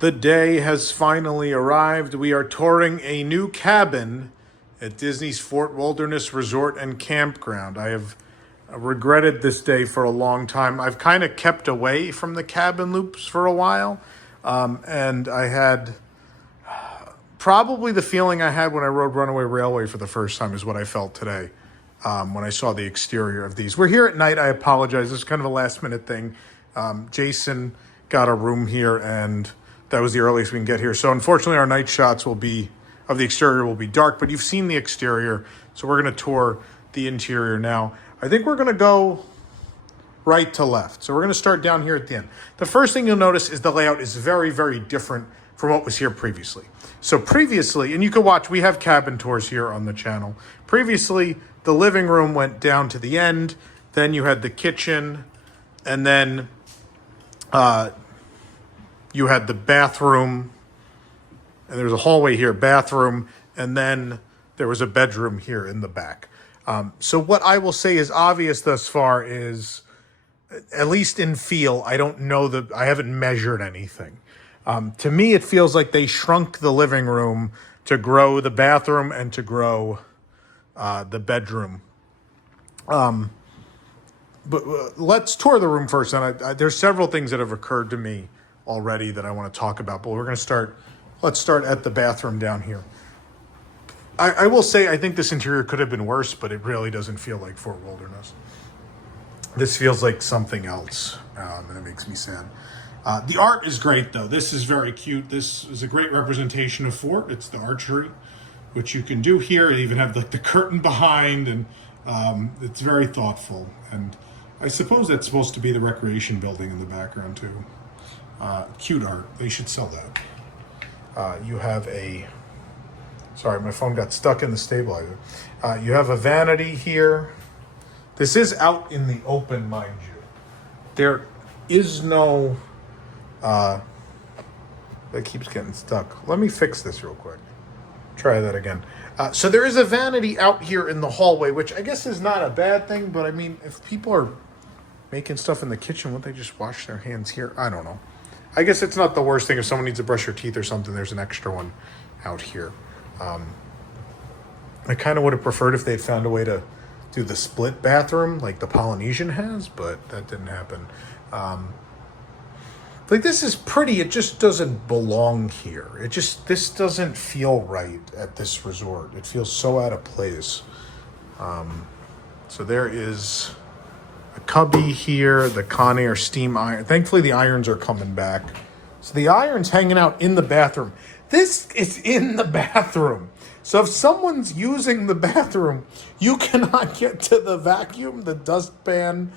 The day has finally arrived. We are touring a new cabin at Disney's Fort Wilderness Resort and Campground. I have regretted this day for a long time. I've kind of kept away from the cabin loops for a while, and I had probably the feeling I had when I rode Runaway Railway for the first time is what I felt today when I saw the exterior of these. We're here at night. I apologize. This is kind of a last-minute thing. Jason got a room here, and that was the earliest we can get here. So unfortunately, our night shots of the exterior will be dark, but you've seen the exterior, so we're going to tour the interior now. I think we're going to go right to left. So we're going to start down here at the end. The first thing you'll notice is the layout is very, very different from what was here previously. So previously, and you can watch, we have cabin tours here on the channel. Previously, the living room went down to the end. Then you had the kitchen, and then you had the bathroom, and there was a hallway here, bathroom, and then there was a bedroom here in the back. So what I will say is obvious thus far is, at least in feel, I don't know I haven't measured anything. To me, it feels like they shrunk the living room to grow the bathroom and to grow the bedroom. But let's tour the room first. And there's several things that have occurred to me already that I want to talk about, but let's start at the bathroom down here. I will say, I think this interior could have been worse, but it really doesn't feel like Fort Wilderness. This feels like something else, and it makes me sad. The art is great, though. This is very cute. This is a great representation of Fort. It's the archery, which you can do here. They even have like the curtain behind, and it's very thoughtful. And I suppose that's supposed to be the recreation building in the background, too. Cute art. They should sell that. You have sorry, my phone got stuck in the stabilizer. You have a vanity here. This is out in the open, mind you. There is no... that keeps getting stuck. Let me fix this real quick. Try that again. So there is a vanity out here in the hallway, which I guess is not a bad thing, but I mean, if people are making stuff in the kitchen, wouldn't they just wash their hands here? I don't know. I guess it's not the worst thing. If someone needs to brush their teeth or something, there's an extra one out here. I kind of would have preferred if they'd found a way to do the split bathroom like the Polynesian has, but that didn't happen. Like, this is pretty. It just doesn't belong here. This doesn't feel right at this resort. It feels so out of place. So there is a cubby here, the Conair steam iron. Thankfully, the irons are coming back. So the iron's hanging out in the bathroom. This is in the bathroom. So if someone's using the bathroom, you cannot get to the vacuum, the dustpan,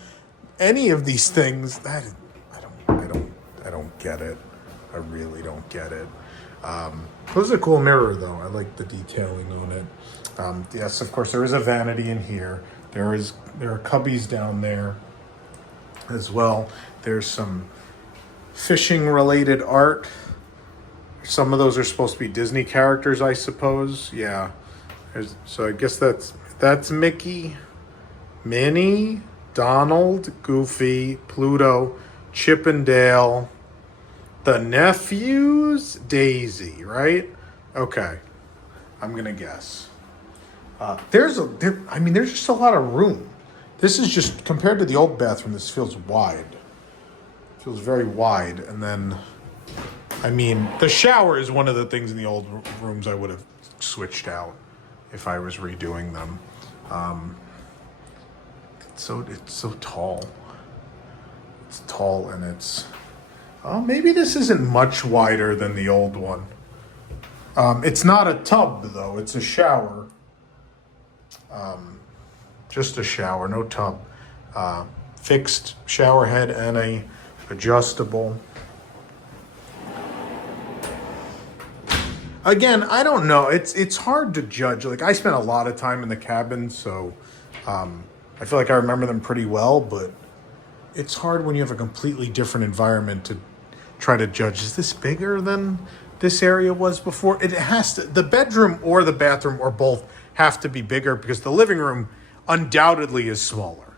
any of these things. I don't get it. I really don't get it. This is a cool mirror, though. I like the detailing on it. Yes, of course, there is a vanity in here. There are cubbies down there as well. There's some fishing-related art. Some of those are supposed to be Disney characters, I suppose. Yeah. So I guess that's Mickey, Minnie, Donald, Goofy, Pluto, Chip and Dale, the nephews, Daisy, right? Okay. I'm going to guess. There's just a lot of room. This is just, compared to the old bathroom, this feels wide. It feels very wide. And then, I mean, the shower is one of the things in the old rooms I would have switched out if I was redoing them. It's so tall. It's tall, and it's... maybe this isn't much wider than the old one. It's not a tub, though. It's a shower. Just a shower, no tub. Fixed shower head and a adjustable. Again, I don't know. It's hard to judge. Like, I spent a lot of time in the cabin, so I feel like I remember them pretty well, but it's hard when you have a completely different environment to try to judge. Is this bigger than this area was before? It has to. The bedroom or the bathroom or both have to be bigger because the living room undoubtedly is smaller.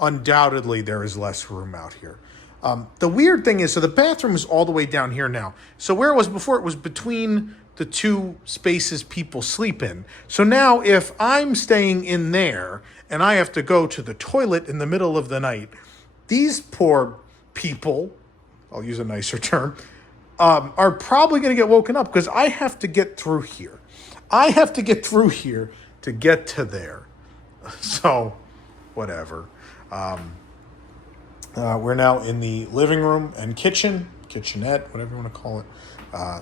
Undoubtedly, there is less room out here. The weird thing is, so the bathroom is all the way down here now. So where it was before, it was between the two spaces people sleep in. So now if I'm staying in there and I have to go to the toilet in the middle of the night, these poor people, I'll use a nicer term, are probably going to get woken up because I have to get through here. I have to get through here to get to there. So, whatever. We're now in the living room and kitchenette, whatever you want to call it.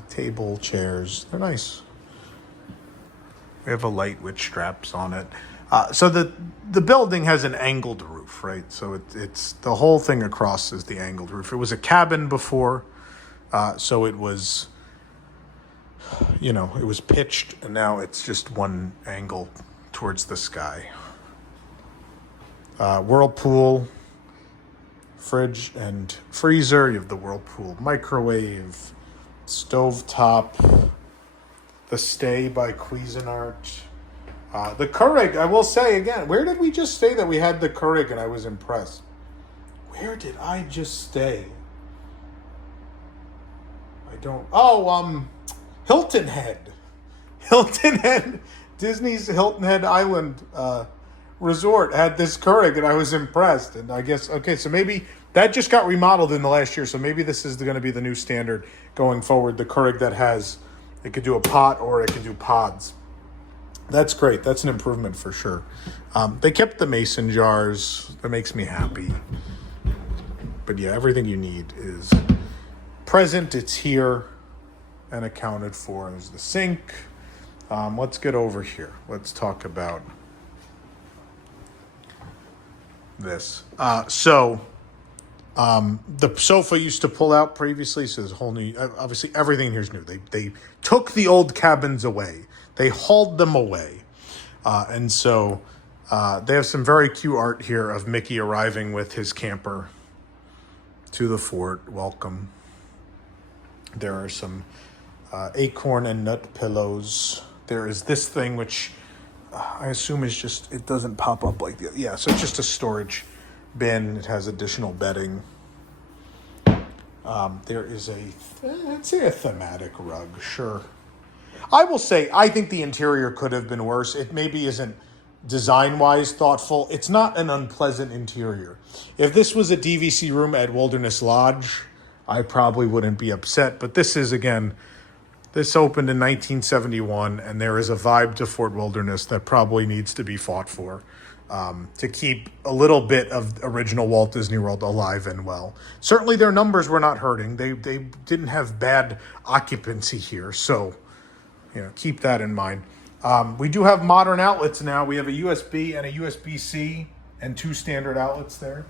Table, chairs, they're nice. We have a light with straps on it. So the building has an angled roof, right? So it's the whole thing across is the angled roof. It was a cabin before, so it was, it was pitched, and now it's just one angle towards the sky. Whirlpool, fridge and freezer. You have the Whirlpool microwave, stovetop, the Stay by Cuisinart. The Keurig, I will say again, where did we just say that we had the Keurig and I was impressed? Where did I just stay? Hilton Head. Hilton Head, Disney's Hilton Head Island resort had this Keurig and I was impressed. And I guess, okay, so maybe that just got remodeled in the last year. So maybe this is going to be the new standard going forward. The Keurig that it could do a pot or it could do pods. That's great. That's an improvement for sure. They kept the mason jars. That makes me happy. But yeah, everything you need is present. It's here and accounted for. There's the sink. Let's get over here. Let's talk about this. The sofa used to pull out previously, so there's a whole new, obviously everything here is new. They took the old cabins away. They hauled them away. And so they have some very cute art here of Mickey arriving with his camper to the fort. Welcome. There are some acorn and nut pillows. There is this thing, which I assume is just, it doesn't pop up like the, yeah, so it's just a storage bin. It has additional bedding. There is I'd say a thematic rug, sure. I will say, I think the interior could have been worse. It maybe isn't design-wise thoughtful. It's not an unpleasant interior. If this was a DVC room at Wilderness Lodge, I probably wouldn't be upset. But this is, again, this opened in 1971, and there is a vibe to Fort Wilderness that probably needs to be fought for to keep a little bit of original Walt Disney World alive and well. Certainly their numbers were not hurting. They didn't have bad occupancy here, so keep that in mind. We do have modern outlets now. We have a USB and a USB-C and 2 standard outlets there.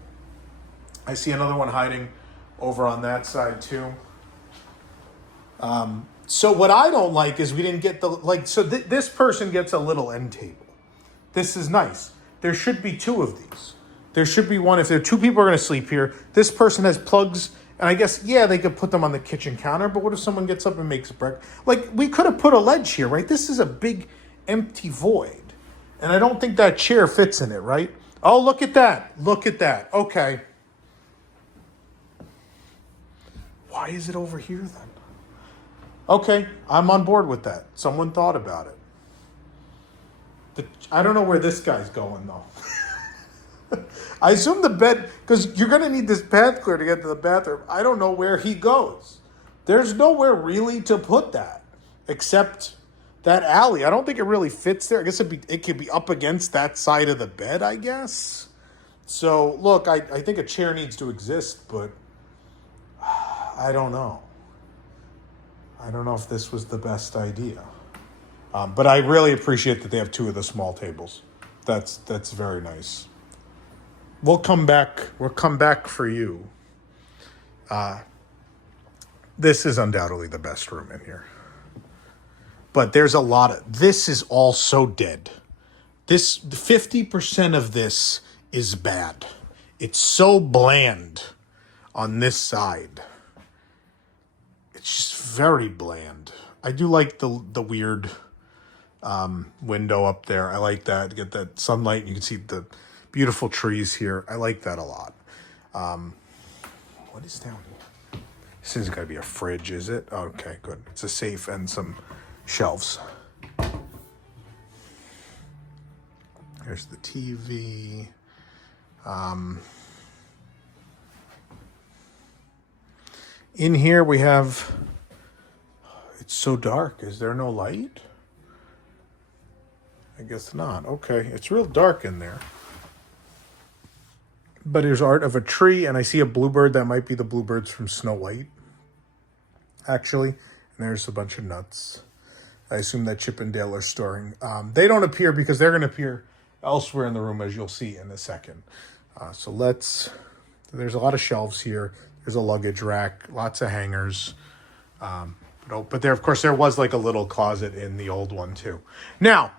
I see another one hiding over on that side too. So what I don't like is we didn't get this person gets a little end table. This is nice. There should be 2 of these. There should be one. If there are 2 people are going to sleep here, this person has plugs. And I guess, yeah, they could put them on the kitchen counter, but what if someone gets up and makes breakfast? We could have put a ledge here, right? This is a big empty void. And I don't think that chair fits in it, right? Oh, look at that. Look at that. Okay. Why is it over here then? Okay, I'm on board with that. Someone thought about it. I don't know where this guy's going, though. I assume the bed, because you're going to need this path clear to get to the bathroom. I don't know where he goes. There's nowhere really to put that except that alley. I don't think it really fits there. I guess it could be up against that side of the bed, I guess. So, look, I think a chair needs to exist, but I don't know. I don't know if this was the best idea. But I really appreciate that they have 2 of the small tables. That's very nice. We'll come back. We'll come back for you. This is undoubtedly the best room in here. But there's a lot of... This is all so dead. 50% of this is bad. It's so bland on this side. It's just very bland. I do like the weird window up there. I like that. Get that sunlight. You can see the beautiful trees here. I like that a lot. What is down here? This isn't going to be a fridge, is it? Okay, good. It's a safe and some shelves. There's the TV. In here we have... It's so dark. Is there no light? I guess not. Okay, it's real dark in there. But there's art of a tree, and I see a bluebird. That might be the bluebirds from Snow White, actually. And there's a bunch of nuts. I assume that Chip and Dale are storing. They don't appear because they're going to appear elsewhere in the room, as you'll see in a second. So there's a lot of shelves here. There's a luggage rack, lots of hangers. But there, of course, there was like a little closet in the old one too. Now,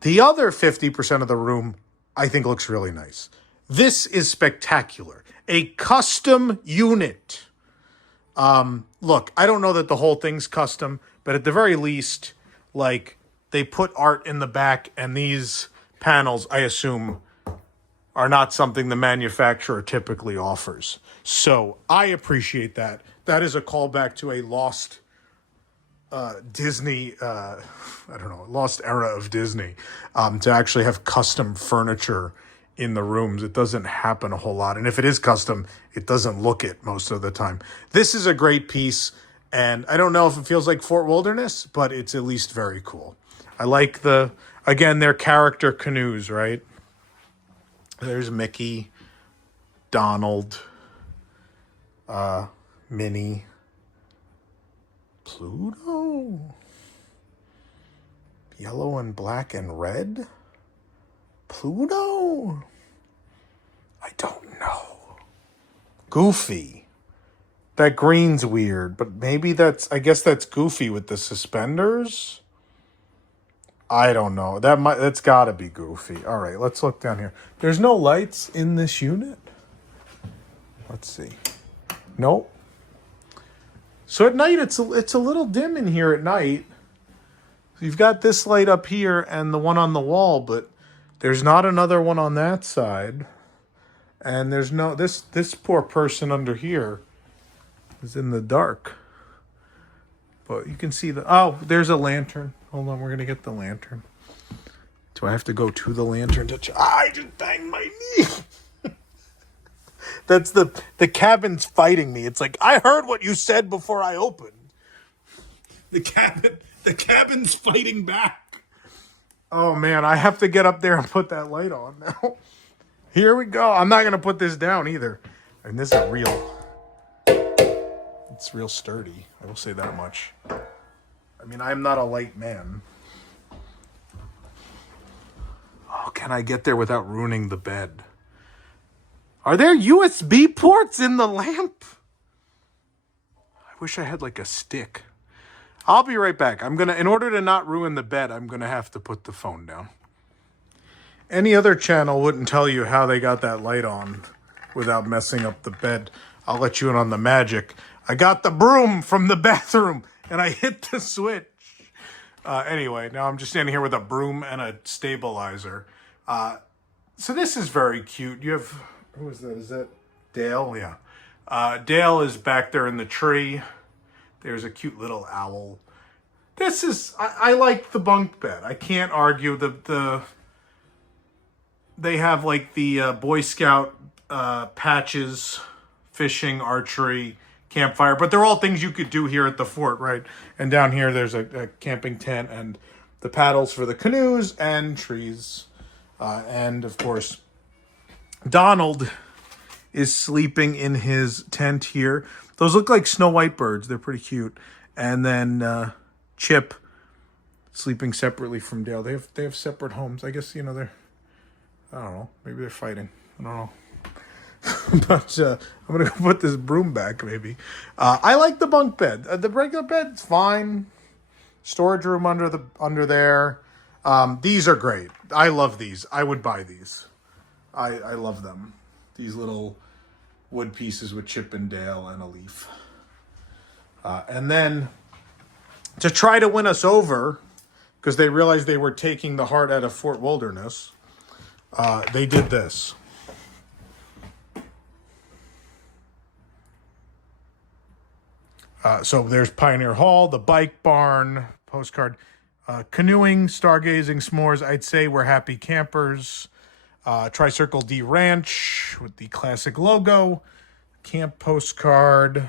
the other 50% of the room, I think, looks really nice. This is spectacular. A custom unit. Look, I don't know that the whole thing's custom, but at the very least, like, they put art in the back, and these panels, I assume, are not something the manufacturer typically offers. So I appreciate that. That is a callback to a lost Disney, lost era of Disney, to actually have custom furniture in the rooms. It doesn't happen a whole lot. And if it is custom, it doesn't look it most of the time. This is a great piece. And I don't know if it feels like Fort Wilderness, but it's at least very cool. I like their character canoes, right? There's Mickey, Donald, Minnie, Pluto, yellow and black and red. Pluto? I don't know. Goofy. That green's weird, but maybe I guess that's Goofy with the suspenders. I don't know. That's gotta be Goofy. All right, let's look down here. There's no lights in this unit. Let's see. Nope. So at night, it's a little dim in here at night. You've got this light up here and the one on the wall, but there's not another one on that side. And there's no... This poor person under here is in the dark. But you can see there's a lantern. Hold on, we're going to get the lantern. Do I have to go to the lantern to... I just banged my knee! That's the cabin's fighting me. It's like, I heard what you said before I opened. The cabin's fighting back. Oh, man, I have to get up there and put that light on now. Here we go. I'm not going to put this down either. And this is it's real sturdy. I will say that much. I mean, I'm not a light man. Oh, can I get there without ruining the bed? Are there USB ports in the lamp? I wish I had like a stick. I'll be right back. In order to not ruin the bed, I'm gonna have to put the phone down. Any other channel wouldn't tell you how they got that light on without messing up the bed. I'll let you in on the magic. I got the broom from the bathroom and I hit the switch. Anyway, now I'm just standing here with a broom and a stabilizer. So this is very cute. You have, who is that? Is that Dale? Yeah. Dale is back there in the tree. There's a cute little owl. This is, I like the bunk bed. I can't argue. They have like the Boy Scout patches, fishing, archery, campfire, but they're all things you could do here at the fort, right? And down here there's a camping tent and the paddles for the canoes and trees. And of course, Donald is sleeping in his tent here. Those look like Snow White birds. They're pretty cute. And then Chip sleeping separately from Dale. They have separate homes. I guess, they're, I don't know, maybe they're fighting. I don't know. But I'm going to go put this broom back, maybe. I like the bunk bed. The regular bed's fine. Storage room under there. These are great. I love these. I would buy these. I love them. These little wood pieces with Chip and Dale and a leaf. And then to try to win us over, because they realized they were taking the heart out of Fort Wilderness, they did this. So there's Pioneer Hall, the bike barn, postcard, canoeing, stargazing, s'mores. I'd say we're happy campers. Tricircle D Ranch with the classic logo, camp postcard.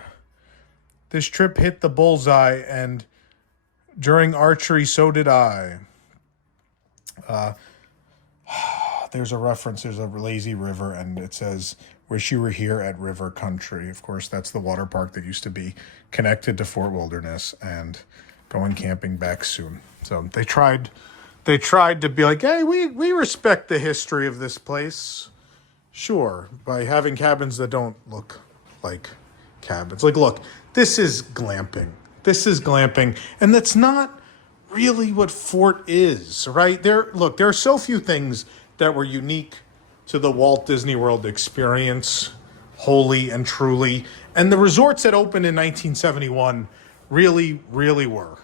This trip hit the bullseye, and during archery, so did I. There's a reference, there's a lazy river, and it says, wish you were here at River Country. Of course, that's the water park that used to be connected to Fort Wilderness, and going camping back soon. So they tried to be like, hey, we respect the history of this place. Sure, by having cabins that don't look like cabins. Like, look, this is glamping. This is glamping, and that's not really what Fort is, right? There are so few things that were unique to the Walt Disney World experience, wholly and truly. And the resorts that opened in 1971 really, really were.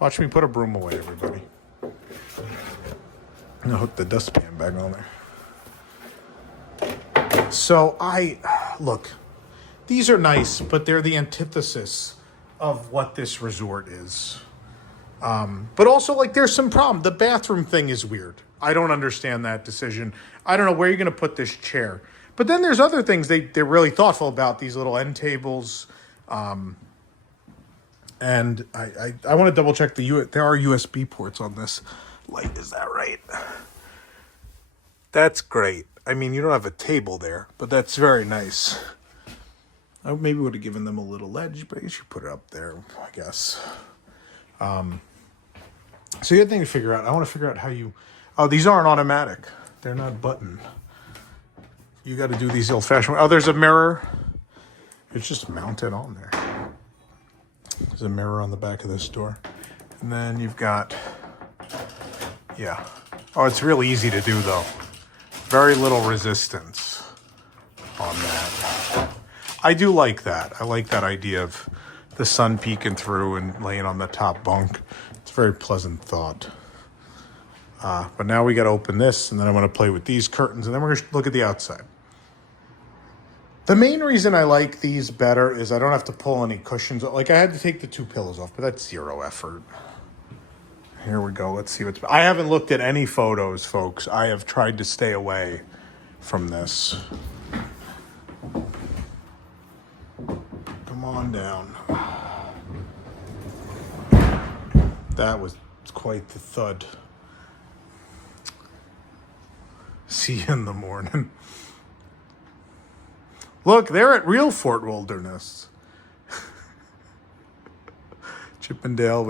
Watch me put a broom away, everybody. I'm gonna hook the dustpan back on there. So look, these are nice, but they're the antithesis of what this resort is. But also, like, there's some problem. The bathroom thing is weird. I don't understand that decision. I don't know where you're going to put this chair. But then there's other things they're really thoughtful about, these little end tables. And I want to double check there are USB ports on this light. Is that right? That's great. I mean, you don't have a table there, but that's very nice. I maybe would have given them a little ledge, but you should put it up there, I guess. So the other thing to figure out, I want to figure out how you... Oh, these aren't automatic. They're not button. You got to do these old-fashioned... Oh, there's a mirror. It's just mounted on there. There's a mirror on the back of this door. And then you've got... Yeah. Oh, it's really easy to do, though. Very little resistance on that. I do like that. I like that idea of the sun peeking through and laying on the top bunk. It's a very pleasant thought. But now we got to open this, and then I'm going to play with these curtains, and then we're going to look at the outside. The main reason I like these better is I don't have to pull any cushions. Like, I had to take the 2 pillows off, but that's zero effort. Here we go. Let's see what's... I haven't looked at any photos, folks. I have tried to stay away from this. Come on down. That was quite the thud. See you in the morning. Look, they're at real Fort Wilderness. Chippendale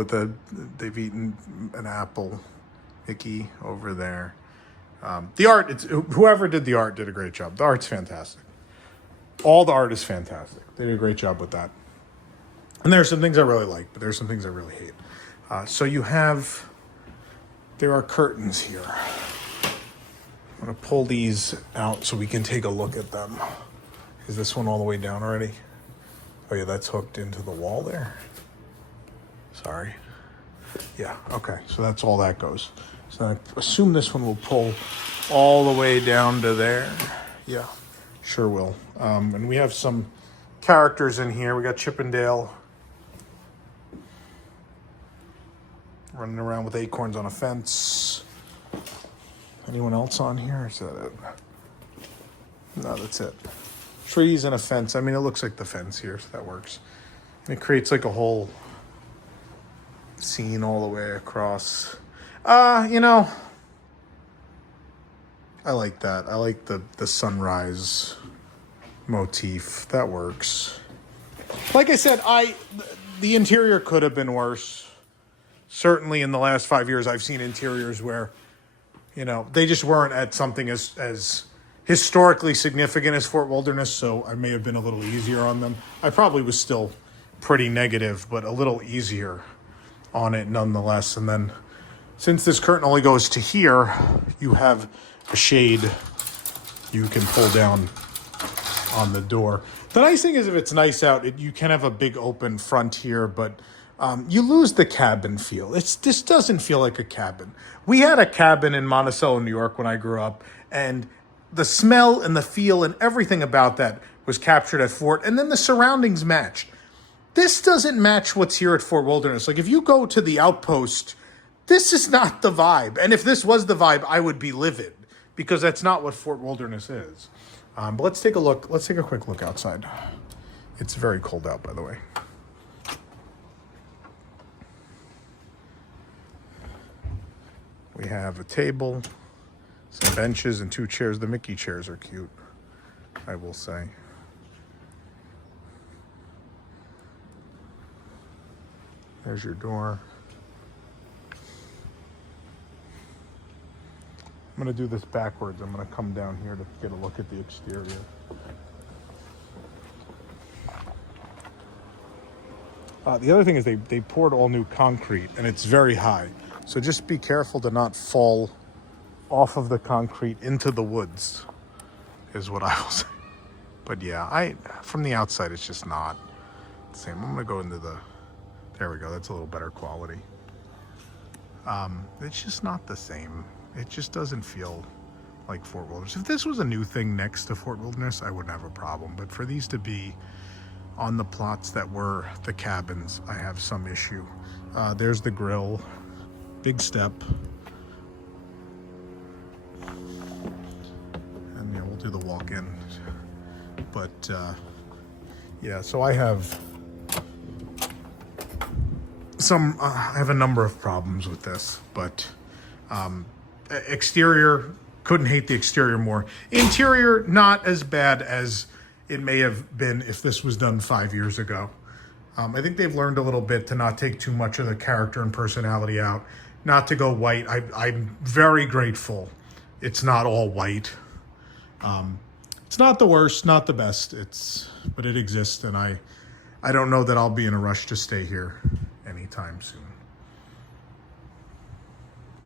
they've eaten an apple. Mickey over there. The art, whoever did the art did a great job. The art's fantastic. All the art is fantastic. They did a great job with that. And there are some things I really like, but there are some things I really hate. So there are curtains here. I'm going to pull these out so we can take a look at them. Is this one all the way down already? Oh yeah, that's hooked into the wall there. Sorry. Yeah, okay, so that's all that goes. So I assume this one will pull all the way down to there. Yeah, sure will. And we have some characters in here. We got Chippendale running around with acorns on a fence. Anyone else on here? Is that it? No, that's it. Trees and a fence. I mean, it looks like the fence here, so that works. And it creates like a whole scene all the way across. I like that. I like the sunrise motif. That works. Like I said, the interior could have been worse. Certainly in the last 5 years, I've seen interiors where, they just weren't at something as historically significant as Fort Wilderness, so I may have been a little easier on them. I probably was still pretty negative, but a little easier on it nonetheless. And then since this curtain only goes to here, you have a shade you can pull down on the door. The nice thing is if it's nice out, you can have a big open front here, but you lose the cabin feel. This doesn't feel like a cabin. We had a cabin in Monticello, New York when I grew up, and the smell and the feel and everything about that was captured at Fort, and then the surroundings matched. This doesn't match what's here at Fort Wilderness. Like, if you go to the Outpost, this is not the vibe. And if this was the vibe, I would be livid, because that's not what Fort Wilderness is. But let's take a look. Let's take a quick look outside. It's very cold out, by the way. We have a table, some benches, and 2 chairs. The Mickey chairs are cute, I will say. There's your door. I'm going to do this backwards. I'm going to come down here to get a look at the exterior. The other thing is they poured all new concrete, and it's very high. So just be careful to not fall off of the concrete into the woods, is what I will say. But yeah, from the outside, it's just not the same. I'm going to go into the... There we go. That's a little better quality. It's just not the same. It just doesn't feel like Fort Wilderness. If this was a new thing next to Fort Wilderness, I wouldn't have a problem. But for these to be on the plots that were the cabins, I have some issue. There's the grill. Big step. And yeah, we'll do the walk-in. But yeah, so I have I have a number of problems with this, but exterior, couldn't hate the exterior more. Interior, not as bad as it may have been if this was done 5 years ago. I think they've learned a little bit to not take too much of the character and personality out, not to go white. I'm very grateful it's not all white. It's not the worst, not the best, but it exists, and I don't know that I'll be in a rush to stay here anytime soon.